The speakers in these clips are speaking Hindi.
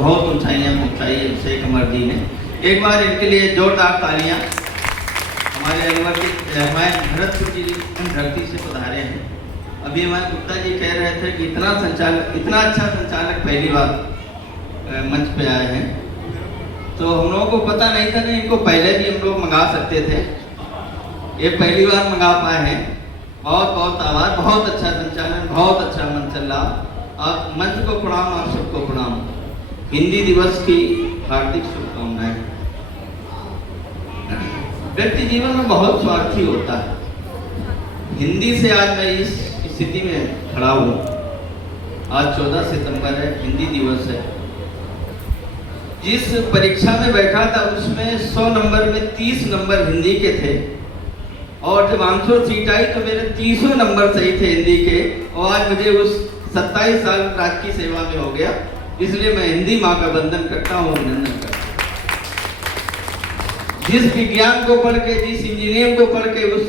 बहुत ऊंचाइयां पहुंचाई है शेख कमर जी ने। एक बार इनके लिए जोरदार तालियां। हमारे अलवर के भरतपुर की धरती से पधारे हैं। अभी हमारे गुप्ता जी कह रहे थे कि इतना अच्छा संचालक पहली बार मंच पे आए हैं, तो हम लोगों को पता नहीं था ना, इनको पहले भी हम लोग मंगा सकते थे, ये पहली बार मंगा पाए हैं। बहुत बहुत आभार, बहुत अच्छा संचालन, बहुत अच्छा मंच चल रहा। आप मंच को प्रणाम, आप सबको प्रणाम। हिंदी दिवस की हार्दिक शुभकामनाएं। व्यक्ति जीवन में बहुत स्वार्थी होता है। हिंदी से आज मैं इस स्थिति में खड़ा हूँ। आज 14 सितंबर है, हिंदी दिवस है। जिस परीक्षा में बैठा था उसमें 100 नंबर में 30 नंबर हिंदी के थे, और जब आंसर सीट आई तो मेरे 30 नंबर सही थे हिंदी के, और आज मुझे उस 27 साल राजकीय सेवा में हो गया। इसलिए मैं हिंदी माँ का वंदन करता हूँ, अभिनंदन करता हूँ। जिस विज्ञान को पढ़ के, जिस इंजीनियरिंग को पढ़ के उस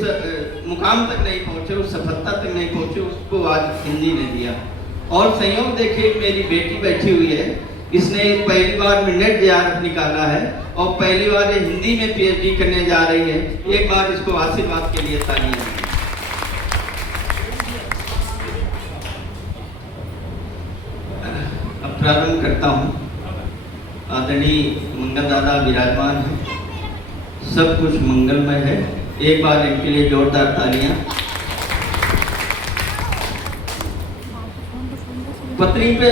मुकाम तक नहीं पहुँचे, उस सफलता तक नहीं पहुँचे, उसको आज हिंदी ने दिया। और संयोग देखिए, मेरी बेटी बैठी हुई है, इसने पहली बार में नेट जेआरएफ निकाला है और पहली बार ये हिंदी में पीएचडी करने जा रही है। एक बार इसको आशीर्वाद के लिए तालियां। अब प्रारंभ करता हूँ। आदरणीय मंगल दादा विराजमान है, सब कुछ मंगलमय है। एक बार इनके लिए जोरदार तालियां। पत्नी पे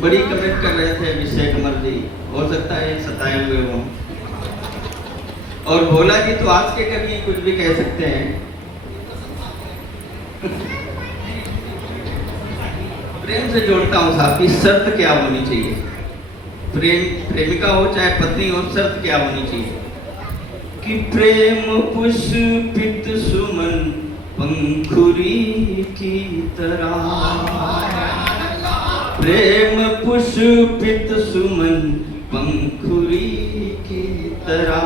बड़ी कमेंट कर रहे थे अभिषेक कमर जी, हो सकता है सताए हुए हों। और भोला जी तो आज के कभी कुछ भी कह सकते हैं। प्रेम से जोड़ता हूँ साहब की शर्त क्या होनी चाहिए। प्रेमिका हो चाहे पत्नी हो, शर्त क्या होनी चाहिए कि प्रेम पुष्पित सुमन पंखुरी की तरह, प्रेम पुष्पित सुमन पंखुरी की तरह,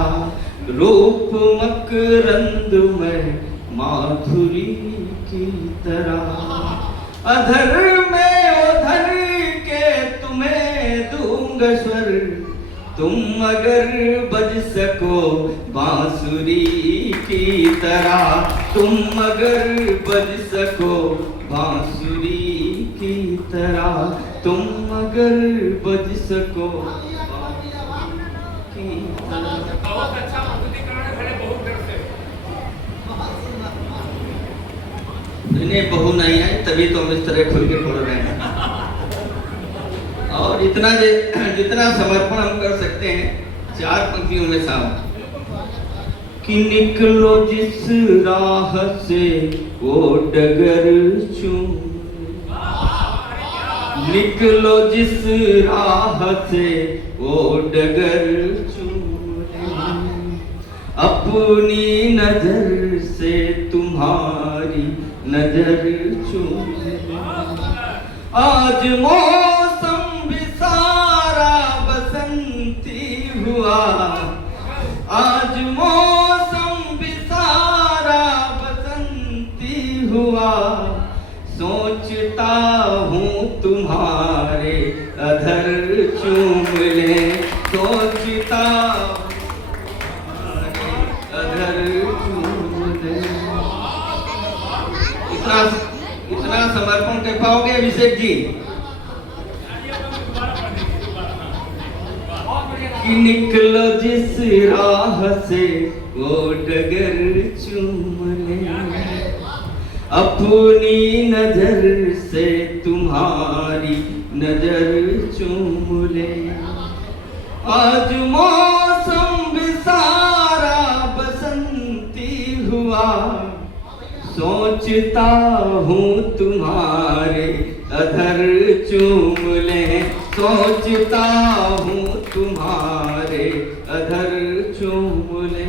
रूप मकरंद में माधुरी की तरह, अधर में उधर के तुम्हें दूंगा स्वर, तुम अगर बज सको बांसुरी की तरह, तुम अगर बज सको बांसुरी की तरह, तुम अगर बज सको की तरह। बहुत अच्छा बहुत डर से इन्हें बहू नहीं है, तभी तो हम इस तरह खुल के बोल रहे हैं। और जितना समर्पण हम कर सकते हैं, 4 पंक्तियों में साहब कि निकलो जिस राह से वो डगर चूम, निकलो जिस राह से वो डगर चूम, अपनी नजर से तुम्हारी नजर चूम। आज मौसम भी सारा बसंती हुआ, आज मौसम भी सारा बसंती हुआ, सोचता हूँ तुम्हारे अधर चूम ले, सोचता अधर चूम ले। इतना समर्पण कर पाओगे अभिषेक जी? कि निकलो जिस राह से वो डगर चूम ले, अपनी नजर से तुम्हारी नजर चूम ले। आज मौसम भी सारा बसंती हुआ, सोचता हूँ तुम्हारे अधर चूम ले, सोचता हूँ तुम्हारे अधर चूम ले।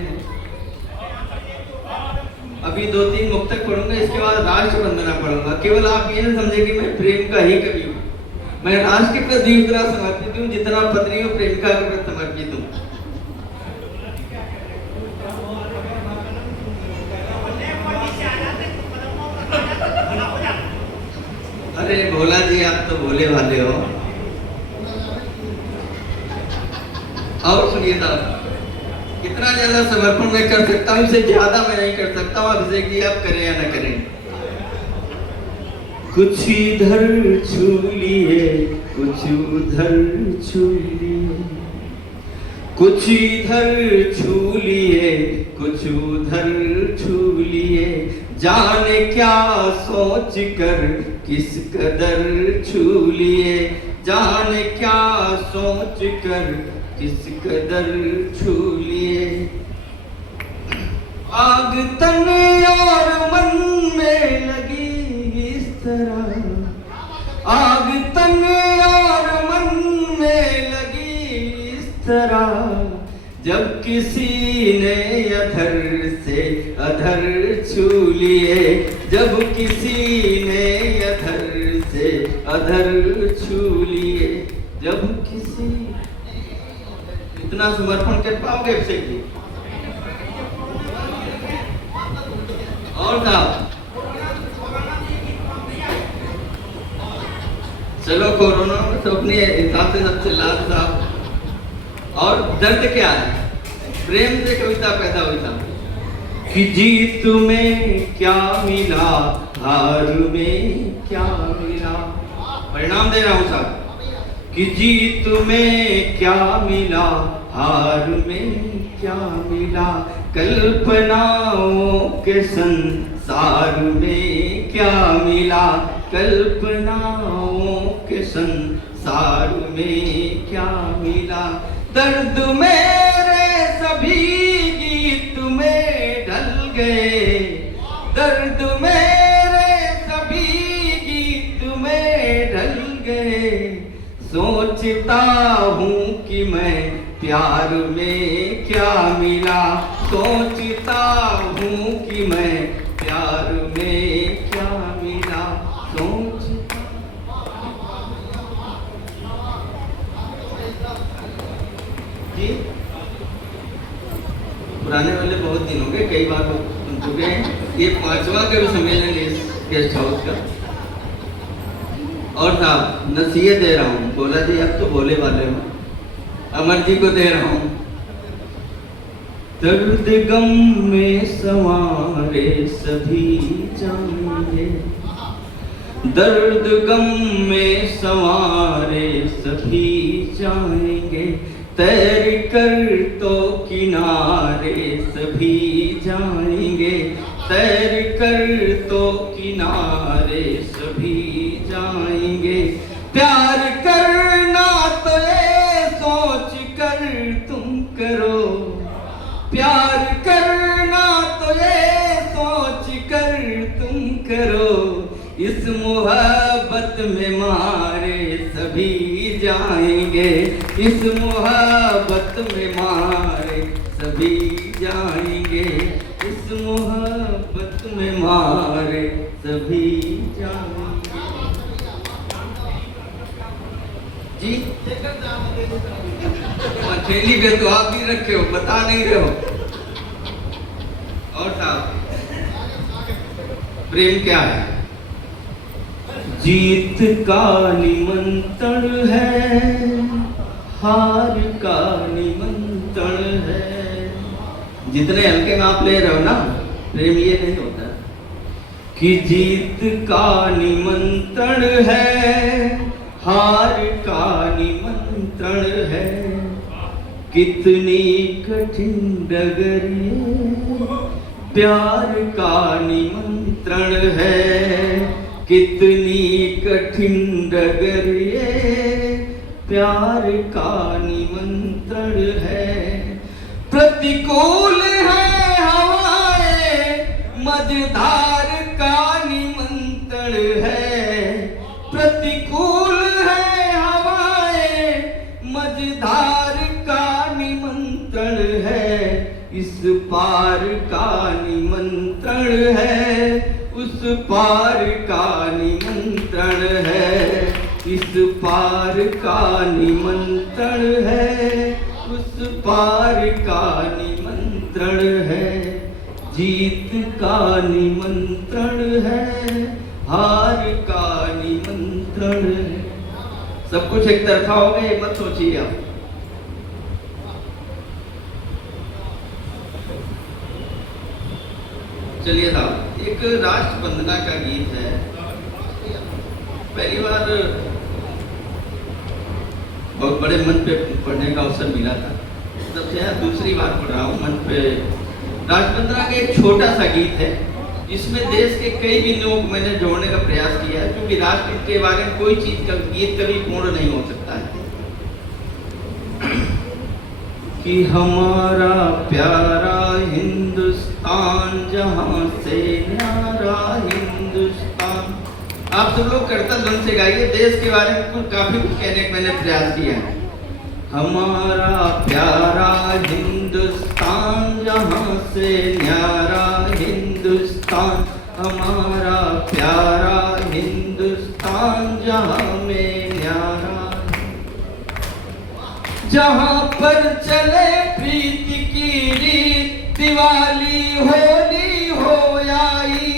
अभी 2-3 मुक्तक पढ़ूंगा, इसके बाद राष्ट्र वंदना पढ़ूंगा। केवल आप ये न समझे कि मैं प्रेम का ही कवि हूँ, मैं राष्ट्र के प्रति उतना समर्पित हूँ जितना पत्नी और प्रेमिका के प्रति समर्पित हूँ। अरे भोला जी, आप तो भोले भाले हो। और सुनिए साहब, कितना ज्यादा समर्पण मैं कर सकता हूँ, इससे ज्यादा मैं नहीं कर सकता हूँ। अभिषेक जी आप करें या न करें। कुछ इधर छू लिए, कुछ उधर छू लिए, कुछ इधर छू लिए, कुछ उधर छू लिए, जाने क्या सोच कर किस कदर छू लिए, जाने क्या सोच कर किस कदर छू लिए। आग तन और मन में लगी इस तरह, आग तन और मन में लगी इस तरह, जब किसी ने अधर से अधर छू लिए, जब किसी ने अधर से अधर छू लिए, जब किसी। इतना समर्पण कर पाओगे अभिषेक जी? और साहब चलो, कोरोना में तो अपने हिसाब से सबसे लाभ साहब। और दर्द क्या है? प्रेम से कविता पैदा हुई था कि जीत में क्या मिला, हार में क्या मिला। परिणाम दे रहा हूं साहब कि जीत में क्या मिला, हार में क्या मिला, कल्पनाओं के संसार में क्या मिला, कल्पनाओं के संसार में क्या मिला। दर्द मेरे सभी गीत में ढल गए, दर्द मेरे सभी गीत में ढल गए, सोचता हूँ कि मैं प्यार में क्या मिला, सोचता हूँ कि मैं प्यार में क्या मिला, सोचता। जी पुराने वाले बहुत दिन हो गए, कई बार सुन चुके हैं। ये 5वां का भी सम्मेलन है इस गेस्ट हाउस का। और साहब नसीहत दे रहा हूँ, बोला जी अब तो बोले वाले हो, अमर जी को दे रहा हूँ। दर्द गम में संवारे सभी जाएंगे, दर्द गम में संवारे सभी जाएंगे, तैर कर तो किनारे सभी जाएंगे, तैर कर तो किनारे सभी जाएंगे। प्यार करना तो ये सोच कर तुम करो, प्यार करना तो ये सोच कर तुम करो, इस मोहब्बत में मारे सभी जाएंगे, इस मोहब्बत में मारे सभी जाएंगे, इस मोहब्बत में मारे सभी जाएंगे। जी थैली पे तो आप भी रखे हो, बता नहीं रहे हो। और साहब प्रेम क्या है? जीत का निमंत्रण है, हार का निमंत्रण है। जितने हल्के में आप ले रहे हो ना, प्रेम ये नहीं होता कि जीत का निमंत्रण है, हार का निमंत्रण है। कितनी कठिन डगरिए प्यार का निमंत्रण है, कितनी कठिन डगरिए प्यार का निमंत्रण है। प्रतिकूल है हवाएं, मझधार का निमंत्रण है। प्रतिकूल है हवाएं, मझधार का निमंत्रण है। इस पार का निमंत्रण है, उस पार का निमंत्रण है। इस पार का निमंत्रण है, उस पार का निमंत्रण है। जीत का निमंत्रण है, हार का निमंत्रण है। सब कुछ एक तरफा हो गया, मत सोचिए आप। चलिए साहब, एक राष्ट्र वंदना का गीत है। पहली बार बहुत बड़े मन पे पढ़ने का अवसर मिला था, तब से दूसरी बार पढ़ रहा हूँ मन पे। राष्ट्र वंदना का एक छोटा सा गीत है जिसमें देश के कई बिंदुओं को मैंने जोड़ने का प्रयास किया है, क्योंकि राष्ट्र के बारे में कोई चीज का गीत कभी पूर्ण नहीं हो सकता है। कि हमारा प्यारा हिंदुस्तान जहां से न्यारा हिंदुस्तान। आप सब लोग करतल ध्वनि से गाइए, देश के बारे में कुछ काफी कुछ कहने का मैंने प्रयास किया है। हमारा प्यारा हिंदुस्तान जहां से न्यारा हिंदुस्तान, हमारा प्यारा हिंदुस्तान जहां में न्यारा, जहां पर चले प्रीति की रीत, दिवाली होली हो आई,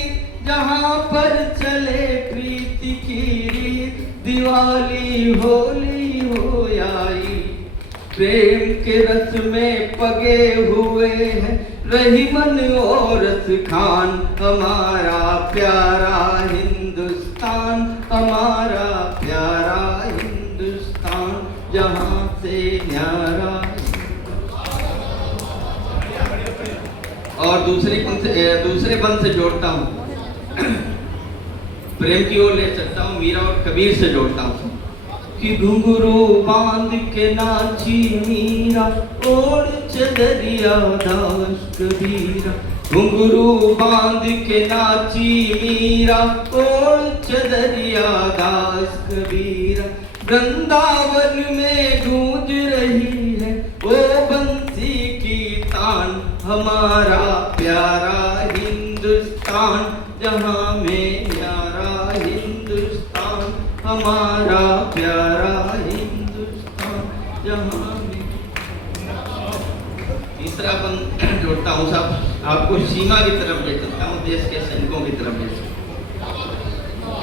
जहां पर चले प्रीति की रीत, दिवाली होली हो आई। प्रेम के रस में पगे हुए हैं रहीमन और रस खान, हमारा प्यारा हिंदुस्तान, हमारा प्यारा हिंदुस्तान जहां से न्यारा। और दूसरे बंद से जोड़ता हूँ, प्रेम की ओर ले सकता हूँ, मीरा और कबीर से जोड़ता हूँ। कि घुंघरू बांध के नाची मीरा, ओढ़ चदरिया दास कबीरा। घुंघरू बांध के नाची मीरा, ओढ़ चदरिया दास कबीरा। वृंदावन में गूंज रही है वो बंसी की तान, हमारा प्यारा हिंदुस्तान जहां में न्यारा हिंदुस्तान, हमारा प्यारा हिंदुस्तान जहां में। तीसरा बंद जोड़ता हूँ साहब, आपको सीमा की तरफ ले सकता हूँ, देश के सैनिकों की तरफ ले सकता हूँ।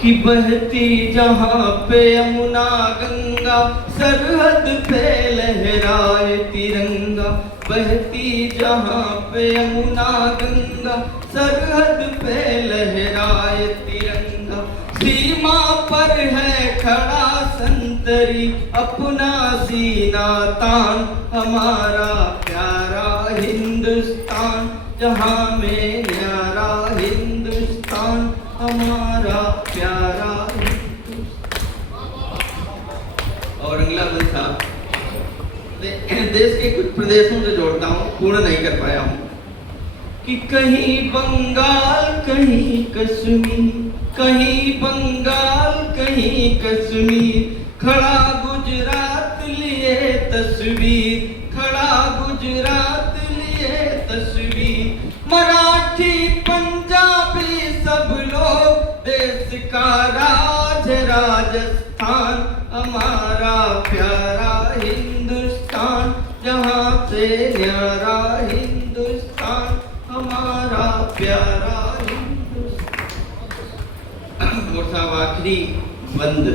कि बहती जहां पे यमुना गंगा, सरहद पे लहराए तिरंगा। बहती जहां पे यमुना गंगा, सरहद पे लहराए तिरंगा। सीमा पर है खड़ा संतरी, अपना सीना तान, हमारा प्यारा हिंदुस्तान जहां में न्यारा हिंदुस्तान, हमारा प्यारा हिंदुस्तान। और अगला बंद साहब, देश के कुछ प्रदेशों से जोड़ता हूँ, पूर्ण नहीं कर पाया हूँ। कि कहीं बंगाल कहीं कश्मीर, कहीं बंगाल कहीं कश्मीर, खड़ा गुजरात लिए तस्वीर, खड़ा गुजरात लिए तस्वीर। मराठी पंजाबी सब लोग, देश का राज राजस्थान, हमारा प्यारा हिंदुस्तान जहां से न्यारा हिंदुस्तान, हमारा प्यारा हिंदुस्तान। और साहब आखिरी बंद,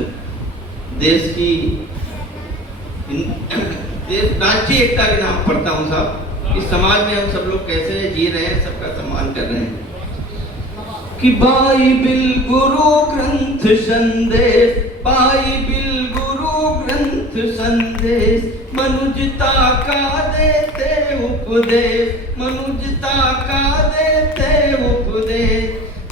देश की राष्ट्रीय एकता के नाम पढ़ता हूँ साहब। इस समाज में हम सब लोग कैसे जी रहे हैं, सबका सम्मान कर रहे हैं। कि बाइबिल गुरु ग्रंथ संदेश, बाइबिल गुरु ग्रंथ संदेश, मनुजता का देते उपदेश, मनुजता का देते उपदेश।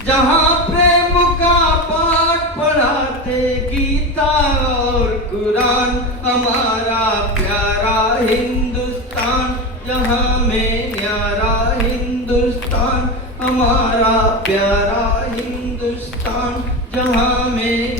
जहां प्रेम का पाठ पढ़ाते गीता और कुरान, हमारा प्यारा हिंदुस्तान जहां में न्यारा हिंदुस्तान, हमारा प्यारा हिंदुस्तान जहां में